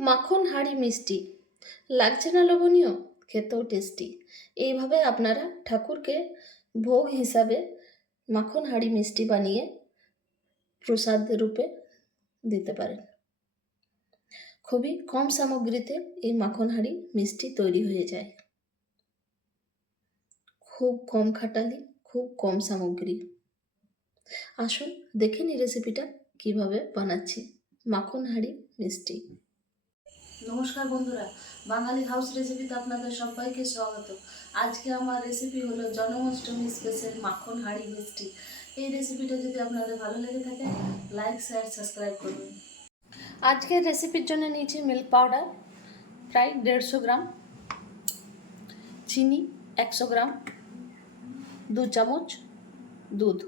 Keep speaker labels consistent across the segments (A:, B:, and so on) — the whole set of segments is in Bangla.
A: মাখন হাঁড়ি মিষ্টি। লাগছে না লবণীয় খেতেও টেস্টি এইভাবে আপনারা ঠাকুরকে ভোগ হিসাবে মাখন হাঁড়ি মিষ্টি বানিয়ে প্রসাদ রূপে দিতে পারেন। খুবই কম সামগ্রীতে এই মাখন হাঁড়ি মিষ্টি তৈরি হয়ে যায়। খুব কম খাটালি, খুব কম সামগ্রী। আসুন দেখে নি রেসিপিটা কীভাবে বানাচ্ছি। মাখন হাঁড়ি মিষ্টি। নমস্কার বন্ধুরা, বাঙালি হাউস রেসিপিতে আপনাদের সবাইকে স্বাগত। আজকে আমার রেসিপি হলো জন্মাষ্টমী স্পেশাল মাখন হাঁড়ি মিষ্টি। এই রেসিপিটা যদি আপনাদের ভালো লেগে থাকে লাইক শেয়ার সাবস্ক্রাইব করবেন আজকের রেসিপির জন্য নিয়েছি মিল্ক পাউডার প্রায় দেড়শো গ্রাম। চিনি একশো গ্রাম। দু চামচ দুধ।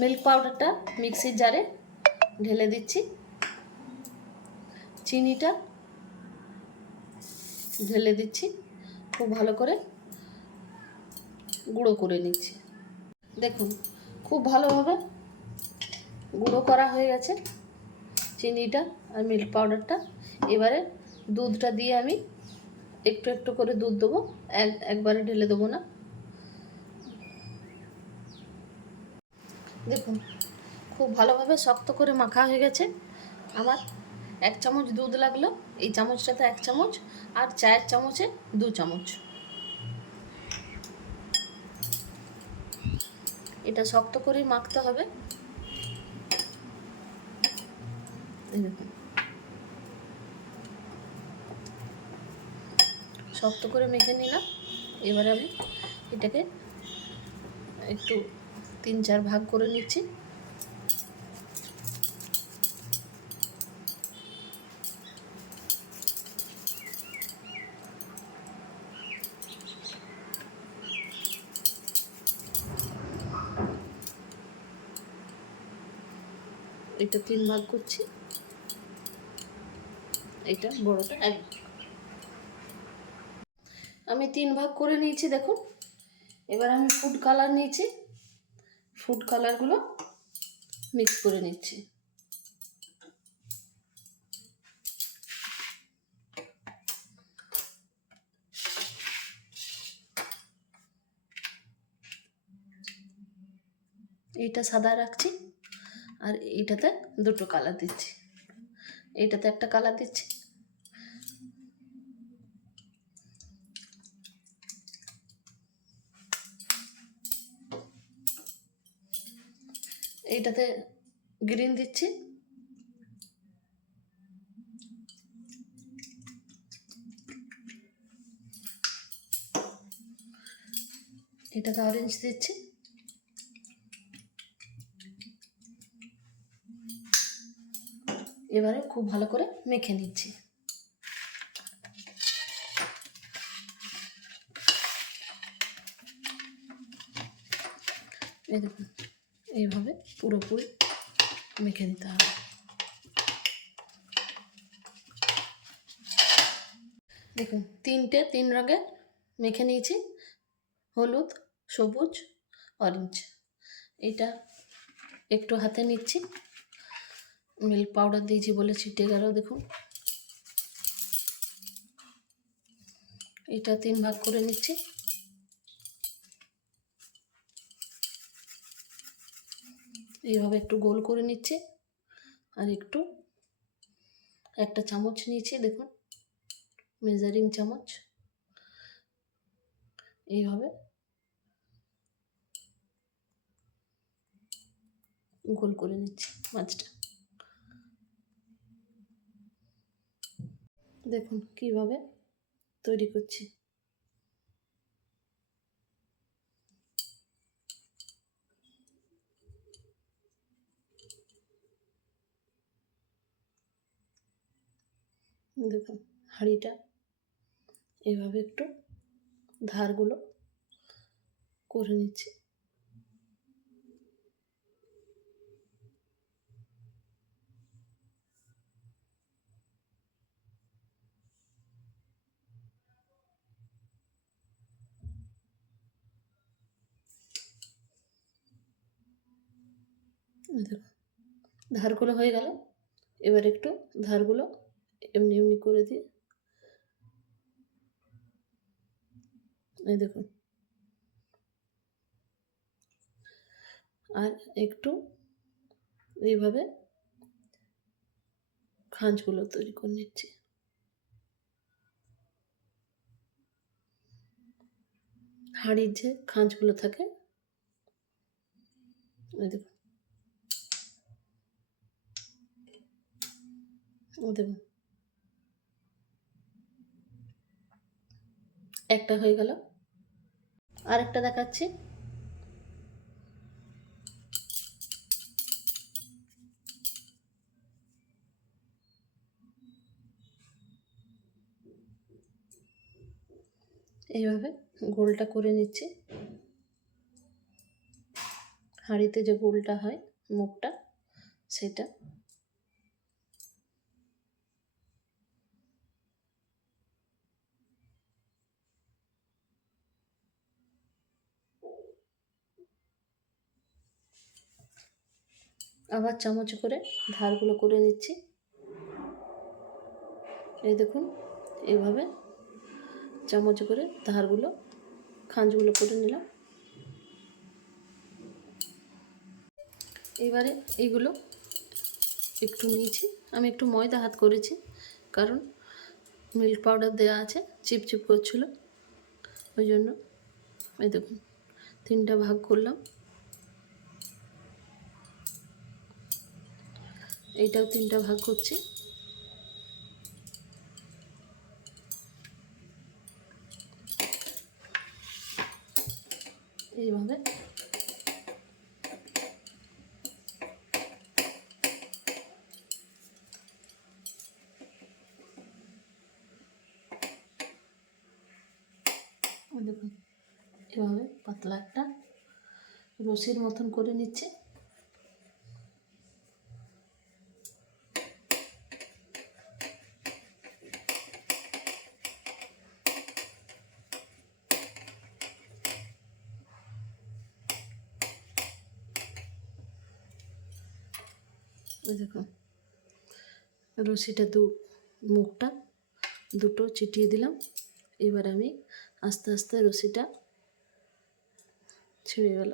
A: মিল্ক পাউডারটা মিক্সির জারে ঢেলে দিচ্ছি। চিনিটা ঢেলে দিচ্ছি, খুব ভালো করে গুঁড়ো করে নিচ্ছি। দেখুন, খুব ভালোভাবে গুঁড়ো করা হয়ে গেছে চিনিটা আর মিল্ক পাউডারটা। এবারে দুধটা দিয়ে আমি একটু একটু করে দুধ দেবো, এক, একবারে ঢেলে দেবো না। দেখুন, খুব ভালোভাবে শক্ত করে মাখা হয়ে গেছে। আমার এক চামচ দুধ লাগল, এই চামচটাতে এক চামচ আর চায়ের চামচে দু চামচ। এটা শক্ত করে মাখতে হবে। শক্ত করে মেখে নিলাম। এবারে আমি এটাকে একটু তিন চার ভাগ করে নিচ্ছি। এটা তিন ভাগ করছি। এটা বড়টা এক আমি তিন ভাগ করে নিয়েছি দেখুন এবার আমি ফুড কালার নিয়েছি। ফুড কালারগুলো মিক্স করে নিচ্ছি। এইটা সাদা রাখছি। আর এইটাতে দুটো কালার দিচ্ছি। এইটাতে একটা কালার দিচ্ছি। এইটাতে গ্রিন দিচ্ছি। এটাতে অরেঞ্জ দিচ্ছি। এবারে খুব ভালো করে মেখে নিচ্ছি। এইভাবে পুরোপুরি মেখে নিতে হবে। দেখুন, তিনটে, তিন রঙের মেখে নিয়েছি। হলুদ, সবুজ, অরেঞ্জ। এটা একটু হাতে নিচ্ছি। মিল্ক পাউডার দিয়েছি বলে ছিটে গেল, দেখুন। এটা তিন ভাগ করে নিচ্ছি। এইভাবে একটু গোল করে নিচ্ছে আর একটু একটা চামচ নিয়েছি, দেখুন মেজারিং চামচ। এইভাবে গোল করে নিচ্ছি মাছটা। দেখুন কীভাবে তৈরি করছি। দেখুন হাঁড়িটা এভাবে একটু ধারগুলো করে নিচ্ছি। দেখুন ধারগুলো হয়ে গেল। এবার একটু ধারগুলো এমনি এমনি করে দিই এই দেখুন আর একটু এইভাবে খাঁজগুলো তৈরি করে নিচ্ছি। হাঁড়ির যে খাঁজগুলো থাকে, এই দেখুন ও একটা হয়ে গেল। আরেকটা দেখাচ্ছি। এইভাবে গোলটা করে নিচ্ছি। হাঁড়িতে যে গোলটা হয়, মুখটা, সেটা আবার চামচ করে ধারগুলো করে নিচ্ছি। এই দেখুন এইভাবে চামচ করে ধারগুলো খাঁজগুলো করে নিলাম। এবারে এইগুলো একটু নিয়েছি। আমি একটু ময়দা হাত করেছি, কারণ মিল্ক পাউডার দেওয়া আছে চিপচিপ করছিল। ওই জন্য, এই দেখুন, তিনটা ভাগ করলাম। এইটাও তিনটা ভাগ করছি। এইভাবে। দেখুন এভাবে পাতলা একটা রশির মতন করে নিচ্ছে ওই দেখুন রশিটা দু মুখটা দুটো চিটিয়ে দিলাম। এবার আমি আস্তে আস্তে রশিটা ছিঁড়ে গেল।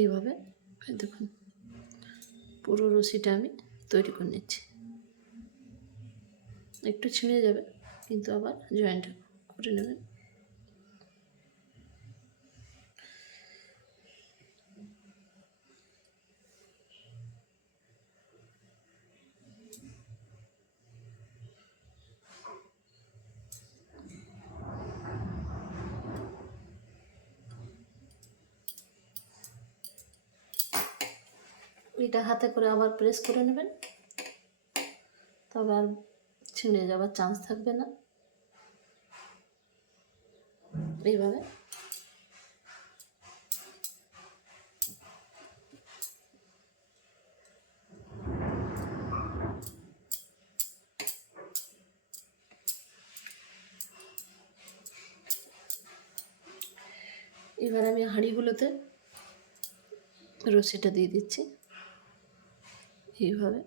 A: এইভাবে, এই দেখুন, পুরো রশিটা আমি তৈরি করে নিচ্ছি। একটু ছিঁড়ে যাবে, কিন্তু আবার জয়েন্ট করে নেবেন। এটা হাতে করে আবার প্রেস করে নেবেন। তবে আর ছিঁড়ে যাওয়ার চান্স থাকবে না। এইভাবে। এবার আমি হাঁড়িগুলোতে রসিটা দিয়ে দিচ্ছি। এইভাবে।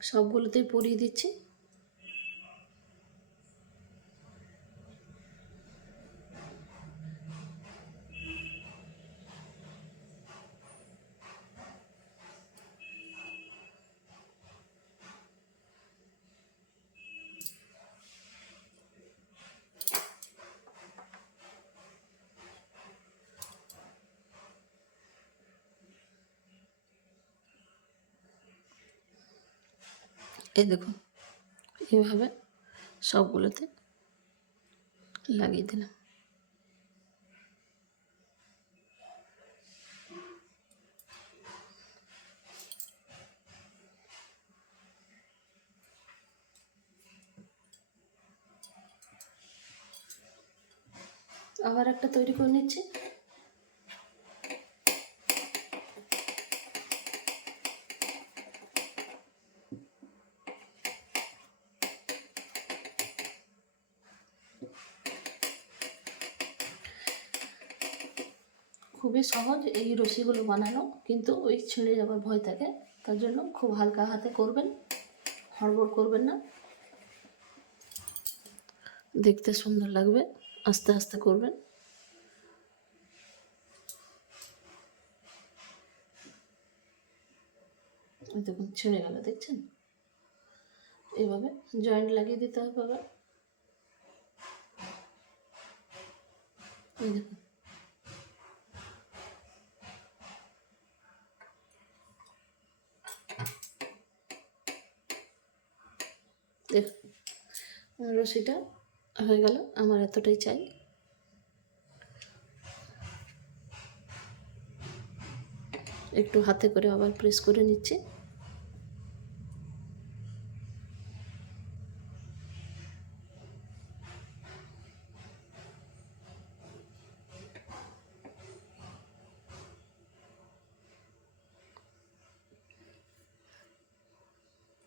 A: সবগুলোতেই পরিয়ে দিচ্ছি। এই দেখুন এইভাবে সবগুলোতে লাগিয়ে দিলাম। আবার একটা তৈরি করে নিচ্ছি খুবই সহজ এই রশিগুলো বানানো, কিন্তু ওই ছিঁড়ে যাওয়ার ভয় থাকে। তার জন্য খুব হালকা হাতে করবেন, হড়বড় করবেন না। দেখতে সুন্দর লাগবে, আস্তে আস্তে করবেন। দেখুন, ছিঁড়ে গেল, দেখছেন? এভাবে জয়েন্ট লাগিয়ে দিতে হবে আবার। দেখুন দেখুন রশিটা হয়ে গেল আমার এতটাই চাই। একটু হাতে করে আবার প্রেস করে নিচ্ছি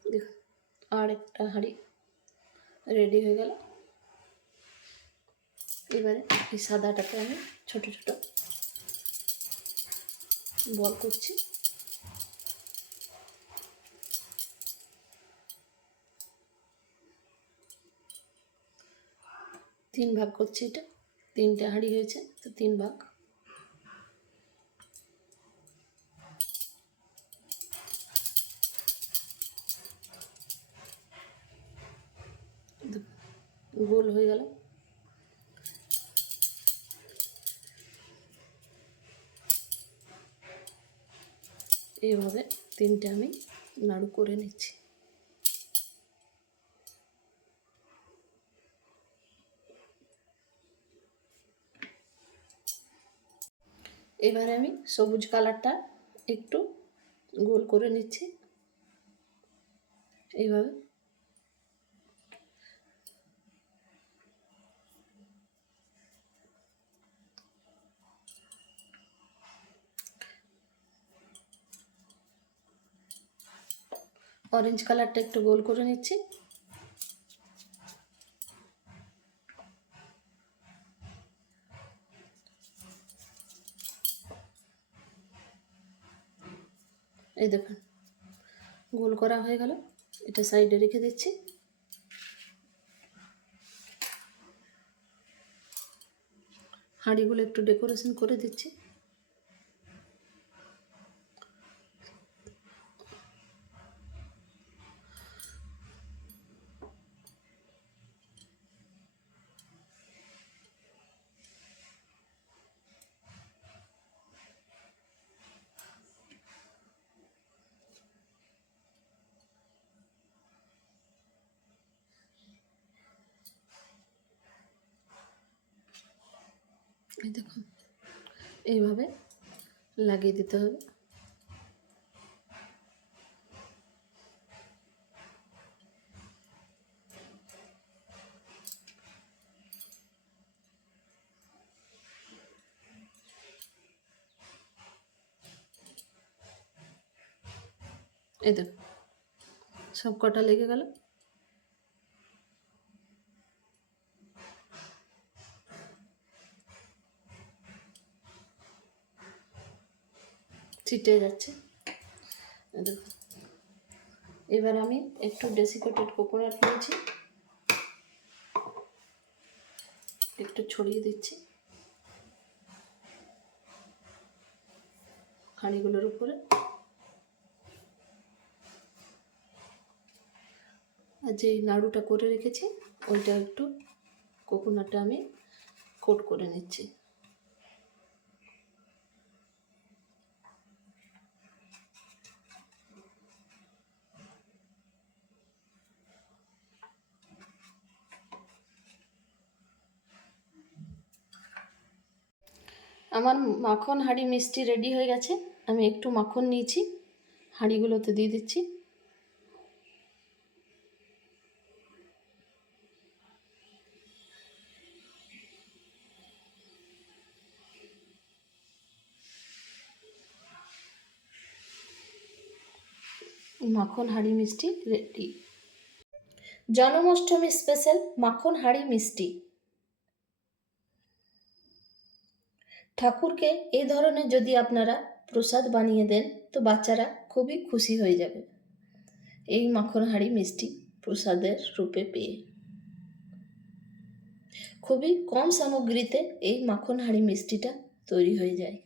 A: দেখুন আর একটা হাঁড়ি রেডি হয়ে গেল। এবারে এই সাদাটাকে আমি ছোট ছোট বল করছি। তিন ভাগ করছি এটা। তিনটে হাঁড়ি হয়েছে, তো তিন ভাগ। গোল হয়ে গেল। এইভাবে তিনটে আমি নাড়ু করে নিচ্ছি। এবারে আমি সবুজ কালারটা একটু গোল করে নিচ্ছি। এইভাবে অরেঞ্জ কালারটা একটু গোল করে নিচ্ছি। এই দেখুন, গোল করা হয়ে গেল। এটা সাইডে রেখে দিচ্ছি। হাঁড়িগুলো একটু ডেকোরেশন করে দিচ্ছি। এই দেখুন এইভাবে লাগিয়ে দিতে হবে। এই দেখুন সব কটা লেগে গেল। ছিটে যাচ্ছে। এবার আমি একটু ডেসিকেটেড কোকোনাট নিয়েছি। একটু ছড়িয়ে দিচ্ছি। হাঁড়িগুলোর উপরে। আর যেই নাড়ুটা করে রেখেছি, ওইটা একটু কোকোনাটটা আমি কোট করে নিচ্ছি। আমার মাখন হাঁড়ি মিষ্টি রেডি হয়ে গেছে। আমি একটু মাখন নিয়েছি। হাঁড়িগুলোতে দিয়ে দিচ্ছি। মাখন হাঁড়ি মিষ্টি রেডি। জন্মাষ্টমী স্পেশাল মাখন হাঁড়ি মিষ্টি। ঠাকুরকে এই ধরনের যদি আপনারা প্রসাদ বানিয়ে দেন, তো বাচ্চারা খুবই খুশি হয়ে যাবে। এই মাখন হাঁড়ি মিষ্টি প্রসাদের রূপে পেয়ে। খুবই কম সামগ্রীতে এই মাখন হাঁড়ি মিষ্টিটা তৈরি হয়ে যায়।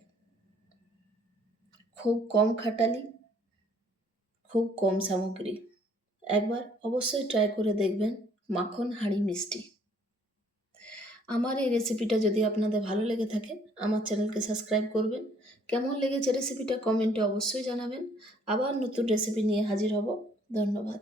A: খুব কম খাটালি, খুব কম সামগ্রী। একবার অবশ্যই ট্রাই করে দেখবেন মাখন হাঁড়ি মিষ্টি। আমার এই রেসিপিটা যদি আপনাদের ভালো লেগে থাকে, আমার চ্যানেলকে সাবস্ক্রাইব করবেন। কেমন লেগেছে রেসিপিটা কমেন্টে অবশ্যই জানাবেন। আবার নতুন রেসিপি নিয়ে হাজির হব। ধন্যবাদ।